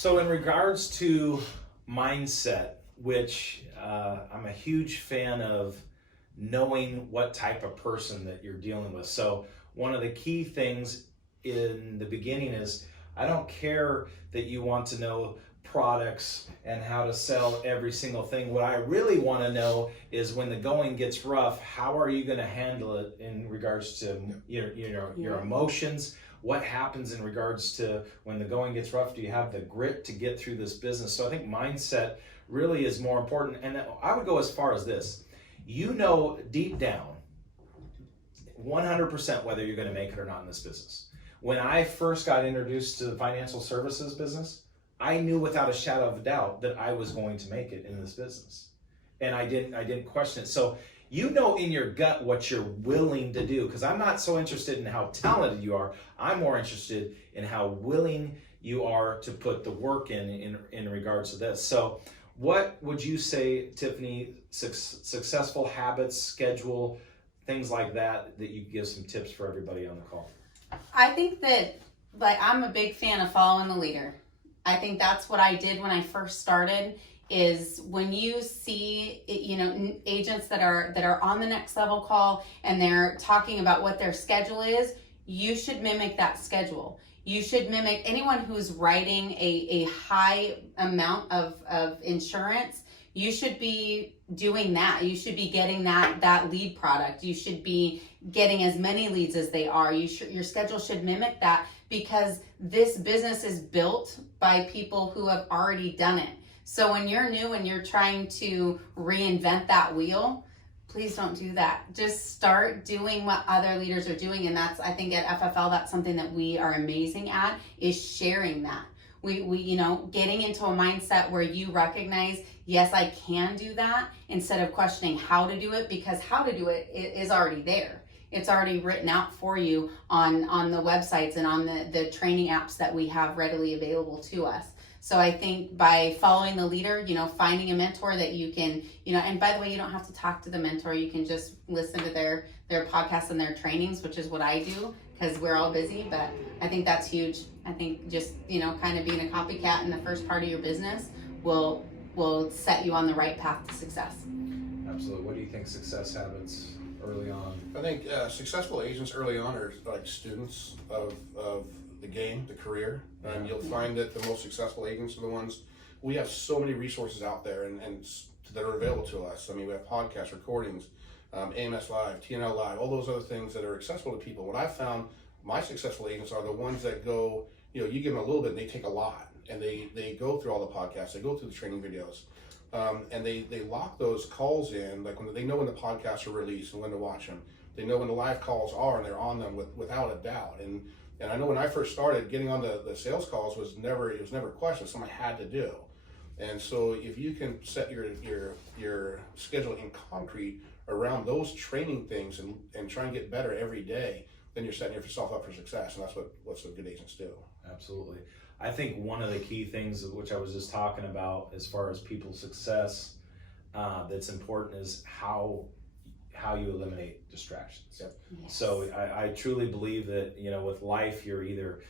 So in regards to mindset, which I'm a huge fan of knowing what type of person that you're dealing with. So one of the key things in the beginning is I don't care that you want to know products and how to sell every single thing. What I really want to know is when the going gets rough, how are you going to handle it in regards to your emotions? What happens in regards to when the going gets rough? Do you have the grit to get through this business? So I think mindset really is more important. And I would go as far as this. You know deep down 100% whether you're going to make it or not in this business. When I first got introduced to the financial services business, I knew without a shadow of a doubt that I was going to make it in this business. And I didn't question it. So you know in your gut what you're willing to do, because I'm not so interested in how talented you are. I'm more interested in how willing you are to put the work in regards to this. So what would you say, Tiffany, successful habits, schedule, things like that you give some tips for everybody on the call? I think that, I'm a big fan of following the leader. I think that's what I did when I first started, is when you see, agents that are on the next level call and they're talking about what their schedule is, you should mimic that schedule. You should mimic anyone who's writing a high amount of insurance. You should be doing that. You should be getting that lead product. You should be getting as many leads as they are. Your schedule should mimic that, because this business is built by people who have already done it. So when you're new and you're trying to reinvent that wheel, please don't do that. Just start doing what other leaders are doing. And that's, I think at FFL, that's something that we are amazing at, is sharing that. We getting into a mindset where you recognize, yes, I can do that, instead of questioning how to do it, because how to do it is already there. It's already written out for you on the websites and on the training apps that we have readily available to us. So I think by following the leader, finding a mentor that you can, and by the way, you don't have to talk to the mentor. You can just listen to their podcasts and their trainings, which is what I do, because we're all busy. But I think that's huge. I think just, kind of being a copycat in the first part of your business will set you on the right path to success. Absolutely. What do you think success habits early on? I think successful agents early on are like students of the game, the career, and you'll find that the most successful agents are the ones. We have so many resources out there and that are available to us. I mean, we have podcasts, recordings, AMS Live, TNL Live, all those other things that are accessible to people. What I've found, my successful agents are the ones that go, you give them a little bit and they take a lot, and they go through all the podcasts, they go through the training videos, and they lock those calls in, like when they know when the podcasts are released and when to watch them. They know when the live calls are, and they're on them without a doubt. And I know when I first started, getting on the sales calls was never a question. Something I had to do. And so if you can set your schedule in concrete around those training things and try and get better every day, then you're setting yourself up for success. And that's what good agents do. Absolutely. I think one of the key things, which I was just talking about as far as people's success, that's important, is how you eliminate distractions. Yep. Yes. So I truly believe that, with life, you're either,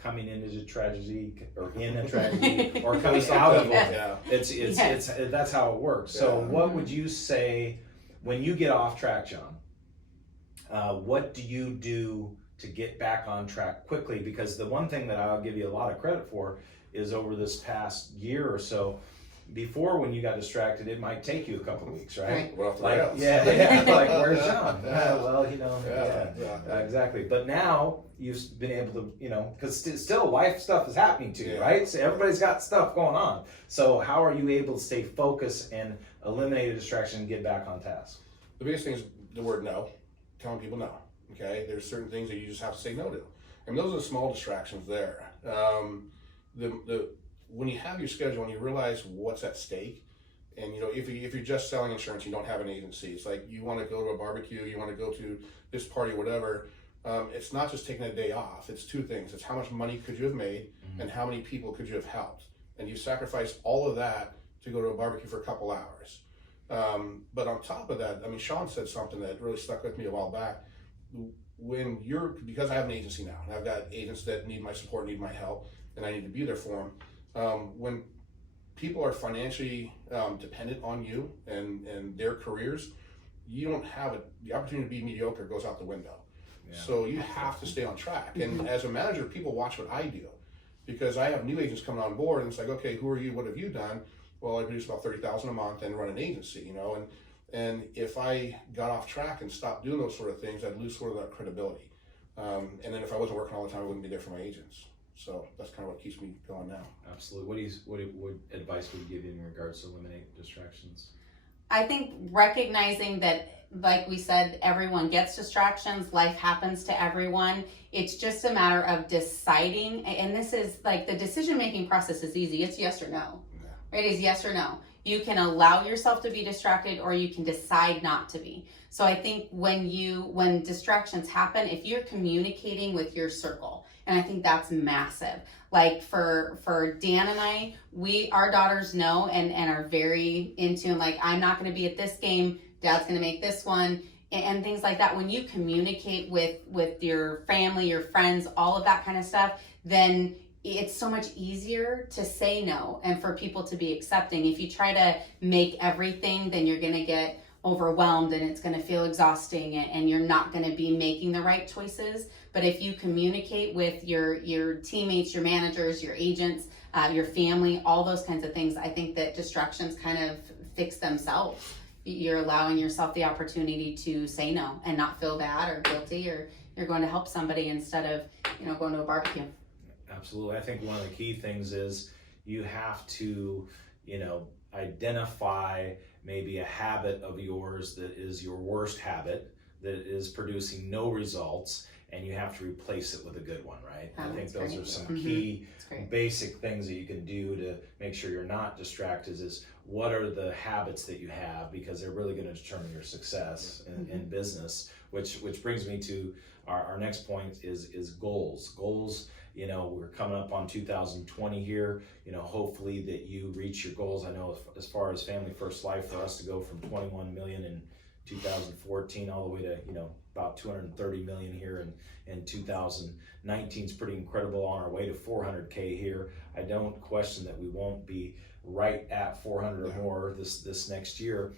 coming into tragedy or in a tragedy or coming out of it. Yeah. It's that's how it works. Yeah. So what would you say when you get off track, John? What do you do to get back on track quickly? Because the one thing that I'll give you a lot of credit for is over this past year or so, before when you got distracted, it might take you a couple of weeks, right? We're off the Like, rails. yeah, like, where's John? Yeah. Well, Yeah. exactly. But now you've been able to, because still life stuff is happening to you, Yeah. right? So everybody's got stuff going on. So how are you able to stay focused and eliminate a distraction and get back on task? The biggest thing is the word no, telling people no. Okay, there's certain things that you just have to say no to, and those are the small distractions there. When you have your schedule and you realize what's at stake, and if you're just selling insurance, you don't have an agency. It's like you want to go to a barbecue, you want to go to this party, whatever. It's not just taking a day off. It's two things. It's how much money could you have made, and how many people could you have helped, and you sacrifice all of that to go to a barbecue for a couple hours. But on top of that, I mean, Sean said something that really stuck with me a while back. Because I have an agency now, and I've got agents that need my support, need my help, and I need to be there for them. When people are financially dependent on you and their careers, you don't have the opportunity to be mediocre goes out the window. Yeah. So you have to stay on track. And as a manager, people watch what I do, because I have new agents coming on board, and it's like, okay, who are you? What have you done? Well, I produce about $30,000 a month and run an agency, you know. And if I got off track and stopped doing those sort of things, I'd lose sort of that credibility. And then if I wasn't working all the time, I wouldn't be there for my agents. So that's kind of what keeps me going now. Absolutely. What advice would you give you in regards to eliminate distractions? I think recognizing that, like we said, everyone gets distractions, life happens to everyone. It's just a matter of deciding, and this is like the decision-making process is easy. It's yes or no. It is yes or no. You can allow yourself to be distracted, or you can decide not to be. So I think when distractions happen, if you're communicating with your circle, and I think that's massive. Like for Dan and I, our daughters know and are very in tune. Like, I'm not going to be at this game. Dad's going to make this one, and things like that. When you communicate with your family, your friends, all of that kind of stuff, then it's so much easier to say no and for people to be accepting. If you try to make everything, then you're going to get overwhelmed and it's going to feel exhausting, and you're not going to be making the right choices. But if you communicate with your teammates, your managers, your agents, your family, all those kinds of things, I think that distractions kind of fix themselves. You're allowing yourself the opportunity to say no and not feel bad or guilty, or you're going to help somebody instead of, going to a barbecue. Absolutely. I think one of the key things is you have to, identify maybe a habit of yours that is your worst habit, that is producing no results, and you have to replace it with a good one, right? I think those great. are some key basic things that you can do to make sure you're not distracted. Is what are the habits that you have, because they're really going to determine your success in business, which brings me to our next point is goals. Goals, we're coming up on 2020 here, hopefully that you reach your goals. I know as far as Family First Life, for us to go from 21 million in 2014 all the way to, about 230 million here in 2019 is pretty incredible, on our way to 400K here. I don't question that we won't be right at 400 or more this next year.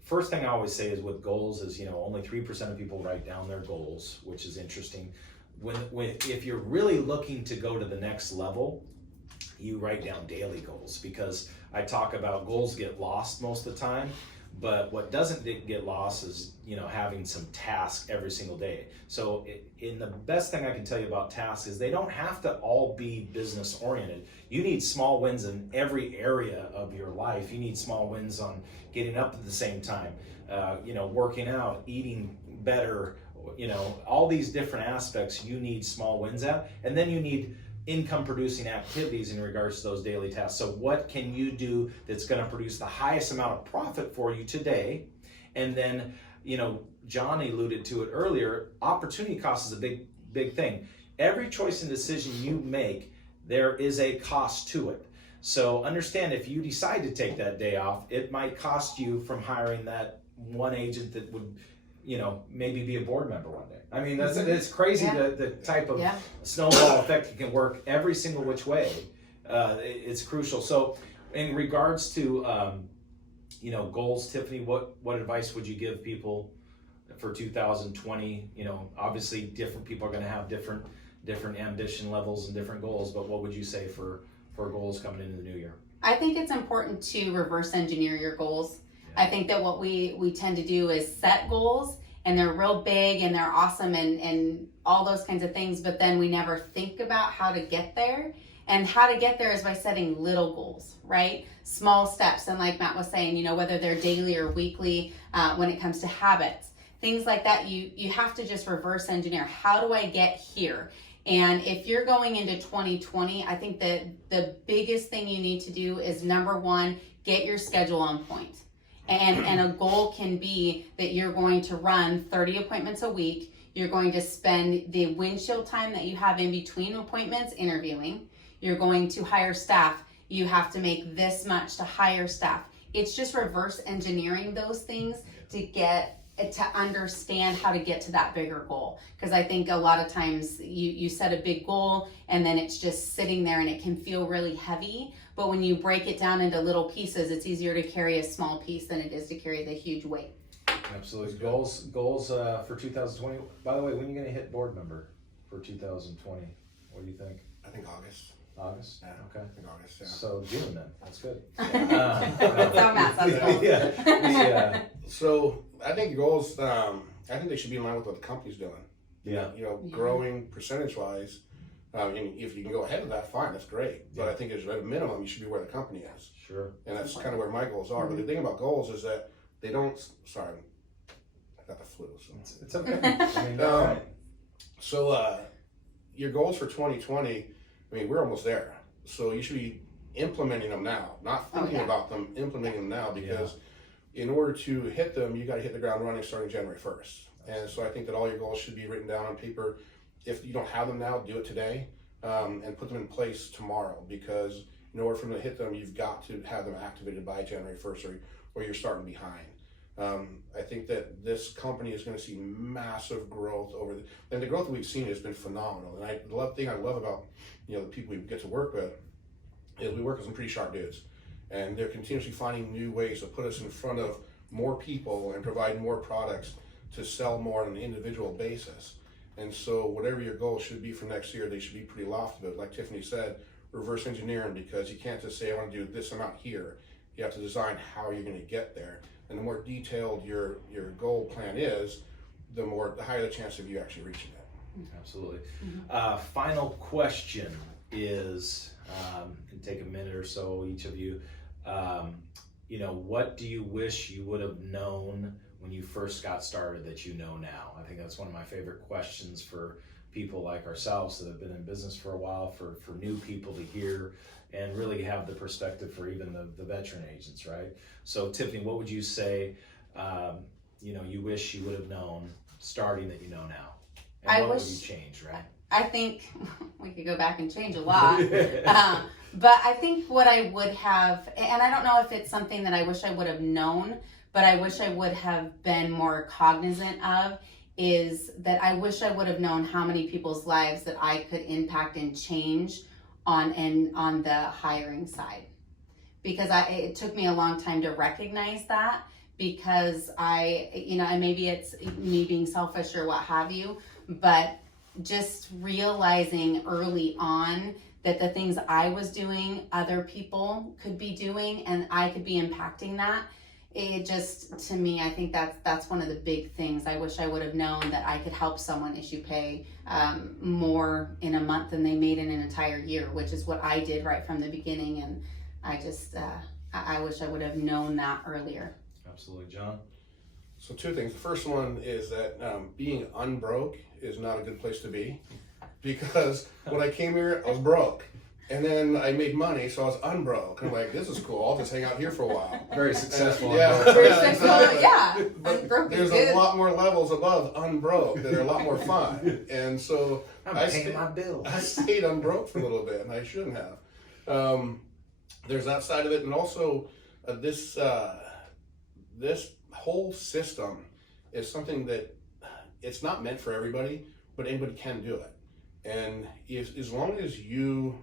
First thing I always say is with goals is, only 3% of people write down their goals, which is interesting. If you're really looking to go to the next level, you write down daily goals, because I talk about goals get lost most of the time, but what doesn't get lost is, having some tasks every single day. So the best thing I can tell you about tasks is they don't have to all be business oriented. You need small wins in every area of your life. You need small wins on getting up at the same time, working out, eating better, all these different aspects you need small wins at. And then you need income producing activities in regards to those daily tasks. So what can you do that's going to produce the highest amount of profit for you today? And then, John alluded to it earlier, opportunity cost is a big thing. Every choice and decision you make, there is a cost to it. So understand, if you decide to take that day off, it might cost you from hiring that one agent that would, maybe be a board member one day. I mean, it's crazy the type of snowball effect that can work every single which way. It's crucial. So in regards to, goals, Tiffany, what advice would you give people for 2020? Obviously different people are going to have different ambition levels and different goals, but what would you say for goals coming into the new year? I think it's important to reverse engineer your goals. I think that what we tend to do is set goals, and they're real big and they're awesome and all those kinds of things, but then we never think about how to get there. And how to get there is by setting little goals, right? Small steps. And like Matt was saying, whether they're daily or weekly, when it comes to habits, things like that, you have to just reverse engineer. How do I get here? And if you're going into 2020, I think that the biggest thing you need to do is, number one, get your schedule on point. And a goal can be that you're going to run 30 appointments a week. You're going to spend the windshield time that you have in between appointments interviewing. You're going to hire staff. You have to make this much to hire staff. It's just reverse engineering those things to get to understand how to get to that bigger goal. Because I think a lot of times you set a big goal and then it's just sitting there and it can feel really heavy. But when you break it down into little pieces, it's easier to carry a small piece than it is to carry the huge weight. Absolutely. Goals for 2020. By the way, when are you going to hit board member for 2020? What do you think? I think August. August? Yeah. Okay. I think August, yeah. So June then. That's good. That's how math says. Yeah. So I think goals, I think they should be in line with what the company's doing. Yeah. You know, Yeah. growing percentage-wise, and if you can go ahead of that, fine, that's great. But Yeah. I think at a minimum, you should be where the company is. Sure. And that's kind of where my goals are. But the thing about goals is that they don't, sorry, I got the flu. So, It's okay. I mean, all right. so your goals for 2020, I mean, we're almost there. So you should be implementing them now, not thinking yeah. about them, implementing them now, because in order to hit them, you got to hit the ground running starting January 1st. And so I think that all your goals should be written down on paper. If you don't have them now, do it today, and put them in place tomorrow, because in order for them to hit them, you've got to have them activated by January 1st or you're starting behind. I think that this company is going to see massive growth and the growth that we've seen has been phenomenal. And the thing I love about, you know, the people we get to work with is we work with some pretty sharp dudes, and they're continuously finding new ways to put us in front of more people and provide more products to sell more on an individual basis. And so whatever your goal should be for next year, they should be pretty lofty. But like Tiffany said, reverse engineering, because you can't just say, I want to do this amount here. You have to design how you're going to get there. And the more detailed your goal plan is, the higher the chance of you actually reaching it. Absolutely. Final question is, can take a minute or so, each of you. You know, what do you wish you would have known when you first got started that you know now? I think that's one of my favorite questions for people like ourselves that have been in business for a while, for new people to hear and really have the perspective for even the veteran agents, right? So Tiffany, what would you say, you know, you wish you would have known starting that you know now? And what would you change, right? I think we could go back and change a lot. But I think what I would have, and I don't know if it's something that I wish I would have known, but I wish I would have been more cognizant of, is that I wish I would have known how many people's lives that I could impact and change on the hiring side. Because it took me a long time to recognize that, because and maybe it's me being selfish or what have you, but just realizing early on that the things I was doing, other people could be doing, and I could be impacting that. It just, to me, I think that's one of the big things. I wish I would have known that I could help someone issue pay more in a month than they made in an entire year, which is what I did right from the beginning. And I just, I wish I would have known that earlier. Absolutely. John? So two things. The first one is that being unbroke is not a good place to be, because when I came here, I was broke. And then I made money, so I was unbroke. I'm like, this is cool. I'll just hang out here for a while. Very successful. Yeah. Very Yeah, successful, exactly. yeah. But Unbroke is there's good. a lot more levels above unbroke that are a lot more fun. And so I'm I paying my bills. I stayed unbroke for a little bit, and I shouldn't have. There's that side of it, and also this whole system is something that it's not meant for everybody, but anybody can do it. And as long as you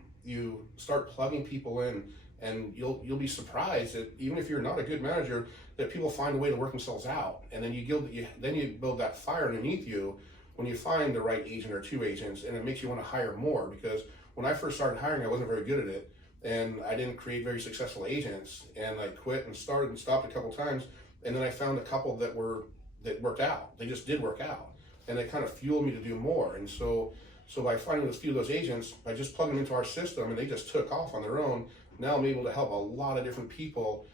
start plugging people in, and you'll be surprised that even if you're not a good manager, that people find a way to work themselves out. And then you build that fire underneath you when you find the right agent or two agents, and it makes you want to hire more. Because when I first started hiring, I wasn't very good at it, and I didn't create very successful agents, and I quit and started and stopped a couple times, and then I found a couple that worked out. They just did work out, and it kind of fueled me to do more. And so by finding those few of those agents, by just plugging them into our system, and they just took off on their own, now I'm able to help a lot of different people,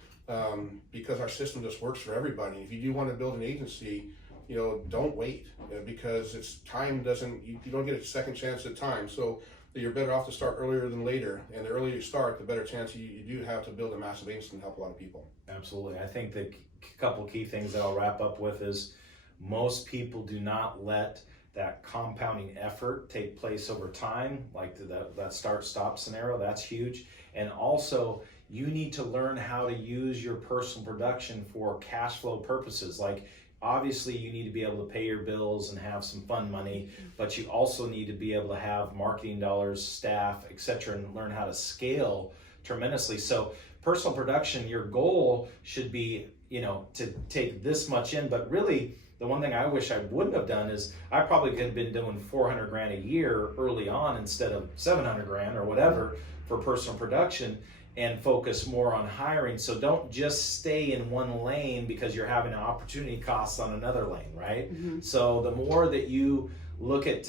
because our system just works for everybody. If you do want to build an agency, don't wait, because you don't get a second chance at time. So you're better off to start earlier than later, and the earlier you start, the better chance you do have to build a massive agency and help a lot of people. Absolutely. I think the couple key things that I'll wrap up with is most people do not let that compounding effort take place over time, like that start-stop scenario. That's huge. And also, you need to learn how to use your personal production for cash flow purposes. Like, obviously you need to be able to pay your bills and have some fun money, but you also need to be able to have marketing dollars, staff, etc., and learn how to scale tremendously. So personal production, your goal should be, to take this much in, but really the one thing I wish I wouldn't have done is I probably could have been doing 400 grand a year early on instead of 700 grand or whatever for personal production, and focus more on hiring. So don't just stay in one lane because you're having an opportunity cost on another lane, right? So the more that you look at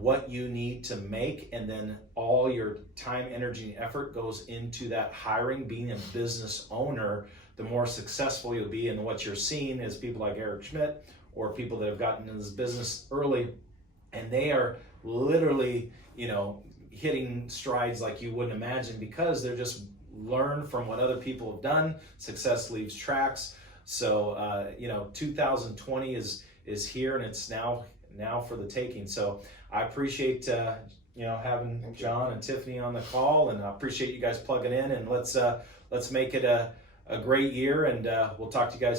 what you need to make, and then all your time, energy, and effort goes into that hiring, being a business owner, the more successful you'll be. And what you're seeing is people like Eric Schmidt, or people that have gotten in this business early, and they are literally, hitting strides like you wouldn't imagine, because they're just learn from what other people have done. Success leaves tracks. So 2020 is here, and it's now for the taking. So I appreciate having John and Tiffany on the call, and I appreciate you guys plugging in, and let's make it a great year, and we'll talk to you guys soon.